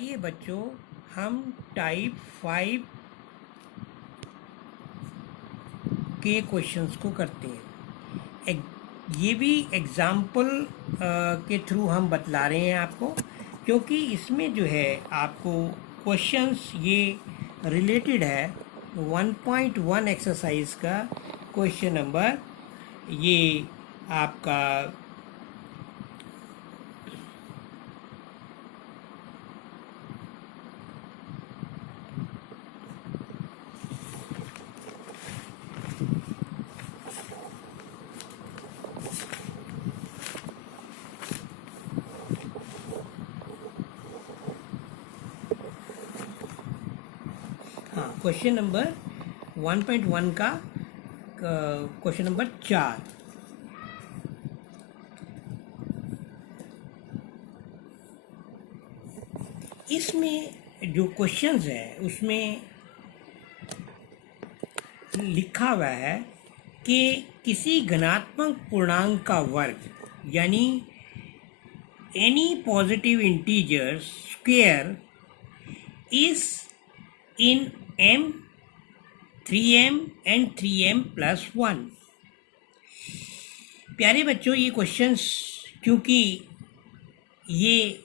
आइए बच्चों, हम टाइप 5 के क्वेश्चंस को करते हैं। ये भी एग्ज़ाम्पल के थ्रू हम बतला रहे हैं आपको, क्योंकि इसमें जो है आपको क्वेश्चंस ये रिलेटेड है 1.1 एक्सरसाइज का क्वेश्चन नंबर ये आपका क्वेश्चन नंबर 1.1 का क्वेश्चन नंबर 4। इसमें जो क्वेश्चंस है उसमें लिखा हुआ है कि किसी घनात्मक पूर्णांक का वर्ग यानी any positive integer square is in m 3m and 3m plus 1। प्यारे बच्चों, ये क्वेश्चंस क्योंकि ये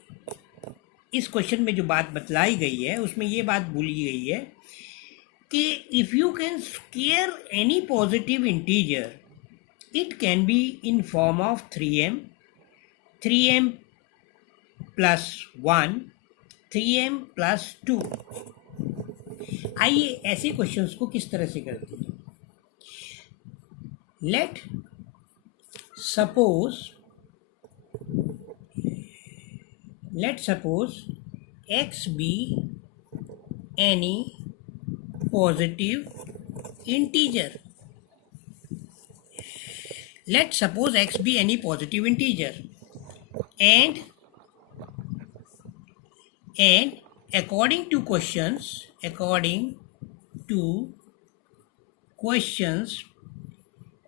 इस क्वेश्चन में जो बात बतलाई गई है उसमें ये बात भूली गई है कि if you can square any positive integer it can be in form of 3m 3m plus 1 3m plus 2। आइए ऐसे क्वेश्चंस को किस तरह से करते हैं। Let suppose x be any positive integer. Let's suppose x be any positive integer and according to questions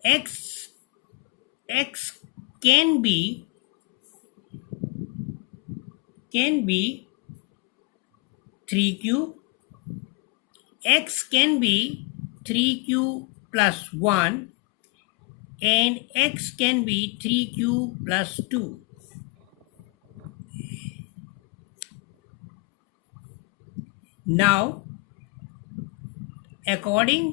x can be 3q, x can be 3q plus 1 and x can be 3q plus 2. Now, according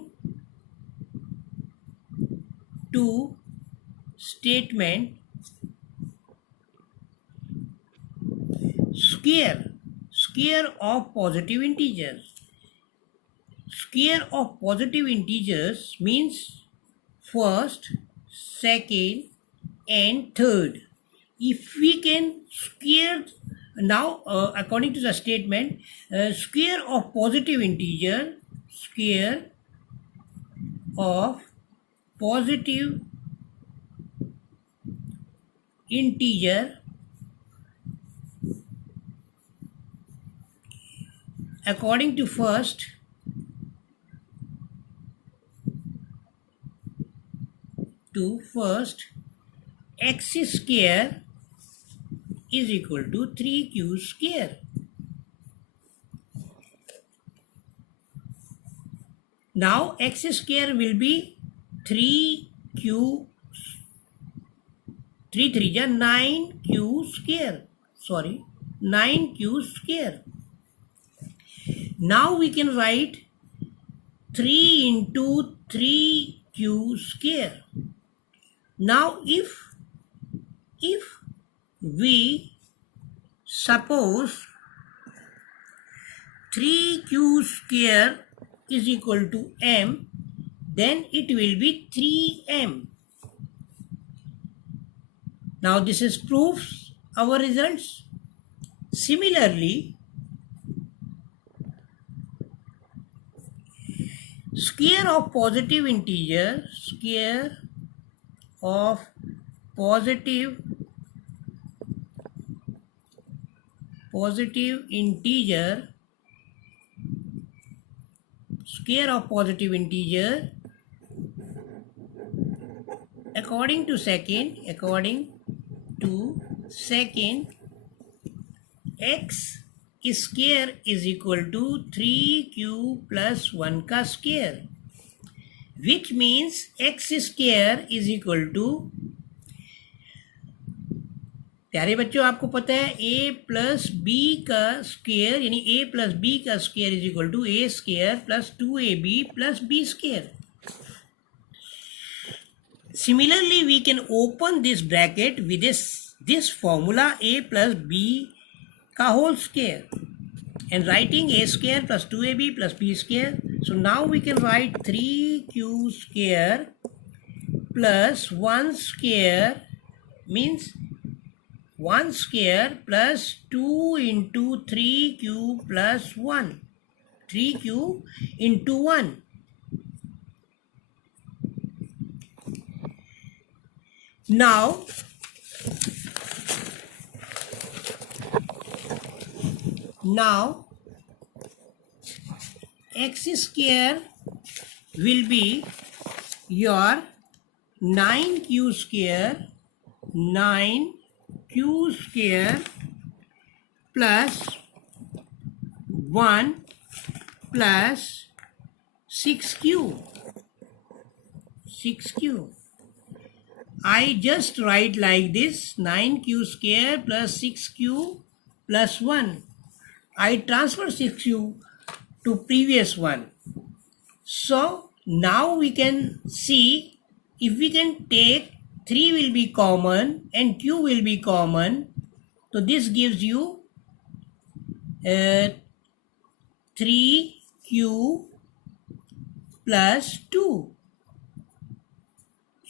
to statement, square of positive integers means first, second and third. If we can square now according to the statement, square of positive integer according to first x square is equal to 3q square. Now x square will be 3q 3 3 is 9q square. 9q square. Now we can write 3 into 3q square. Now if we suppose 3q square is equal to m, then it will be 3m. Now this is proves our results. Similarly, square of positive integer according to second x square is equal to 3q plus 1 का square, which means x square is equal to, प्यारे बच्चों आपको पता है a plus B का square यानी a plus B का square is equal to a square plus 2ab plus b square. Similarly, we can open this bracket with this formula a plus b ka whole square and writing a square plus 2ab plus b square. So now we can write 3q square plus 1 square means 1 square plus 2 into 3q plus 1. 3q into 1. Now x square will be your 9q square plus 1 plus 6q. I just write like this, 9q square plus 6q plus 1. I transfer 6q to previous one. So now we can see if we can take 3 will be common and q will be common. So this gives you 3q plus 2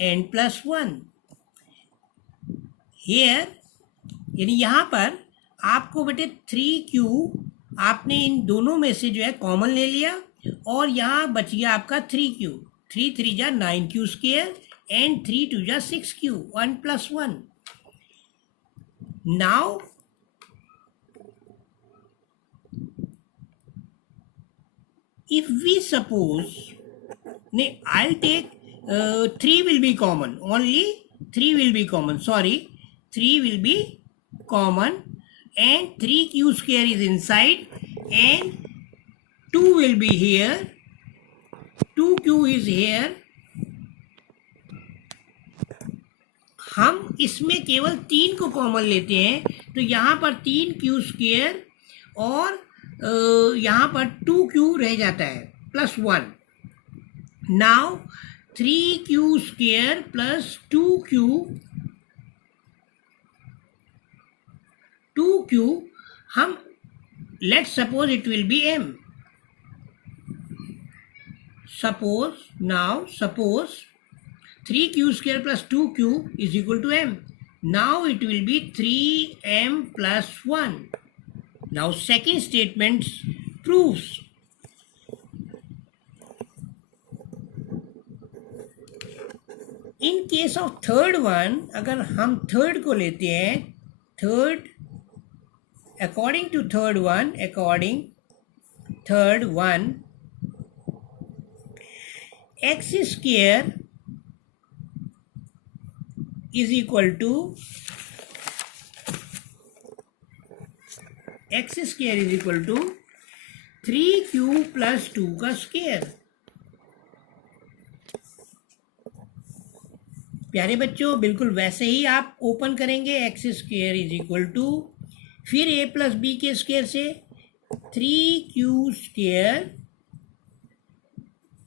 and plus 1. Here यानी यहाँ पर आपको बेटे 3q आपने इन दोनों में से जो है कॉमन ले लिया और यहाँ बच गया आपका 3q. 3 3 जा 9q स्क्वायर and 3 2 जा 6q. 1 plus 1. Now if we suppose I'll take 3 will be common, only 3 will be common, 3 will be common and 3q square is inside and 2 will be here, 2q is here. हम इसमें केवल 3 को कॉमन लेते हैं तो यहाँ पर 3q स्क्वायर और यहाँ पर 2q रह जाता है प्लस 1. Now 3q square plus 2q हम let's suppose it will be m. Suppose 3q square plus 2q is equal to m. Now it will be 3m plus 1. Now second statement proves. In case of third one, अगर हम third को लेते हैं, according to third one, x square is equal to 3q plus 2 का स्क्वायर. प्यारे बच्चों बिल्कुल वैसे ही आप ओपन करेंगे. X square is equal to फिर a प्लस बी के स्क्वायर से 3q square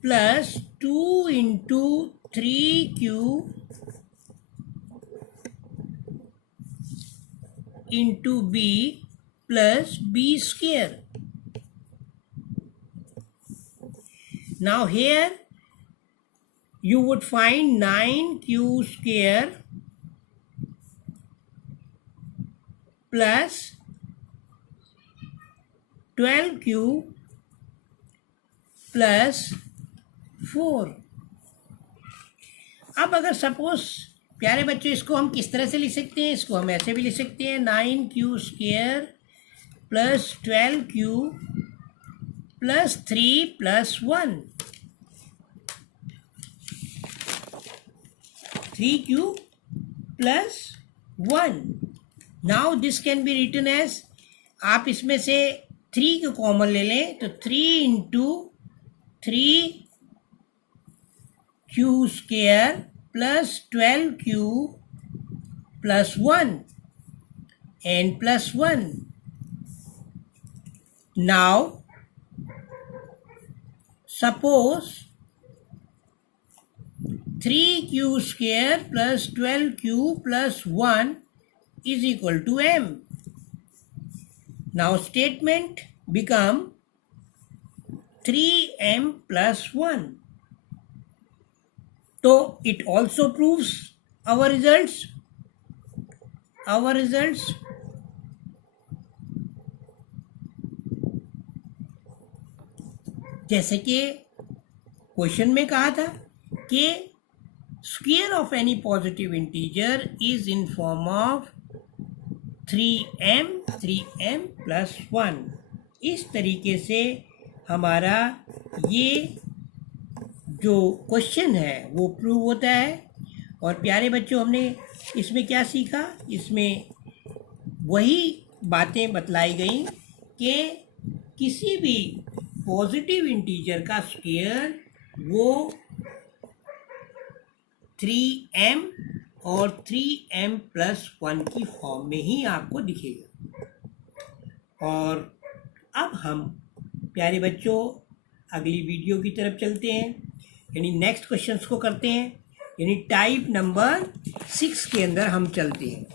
plus 2 into 3q into B plus B square. Now here you would find 9q square plus 12q plus 4. अब अगर सपोज प्यारे बच्चों इसको हम किस तरह से लिख सकते हैं, इसको हम ऐसे भी लिख सकते हैं 9q square plus 12q plus 3 प्लस 1. 3q plus 1. Now this can be written as आप इसमें से 3 को कॉमन ले लें तो 3 into 3q² plus 12q plus 1 n plus 1. Now suppose 3q² plus 12q plus 1 is equal to m. Now statement become 3m plus 1. So it also proves our results. जैसे कि क्वेश्चन में कहा था कि square of any positive integer is in form of 3m plus 1. इस तरीके से हमारा ये जो क्वेश्चन है वो प्रूव होता है. और प्यारे बच्चों, हमने इसमें क्या सीखा? इसमें वही बातें बतलाई गई कि किसी भी पॉजिटिव इंटीजर का स्क्वायर वो 3m और 3m प्लस 1 की फॉर्म में ही आपको दिखेगा. और अब हम प्यारे बच्चों अगली वीडियो की तरफ चलते हैं, यानी नेक्स्ट क्वेश्चंस को करते हैं, यानी टाइप नंबर 6 के अंदर हम चलते हैं.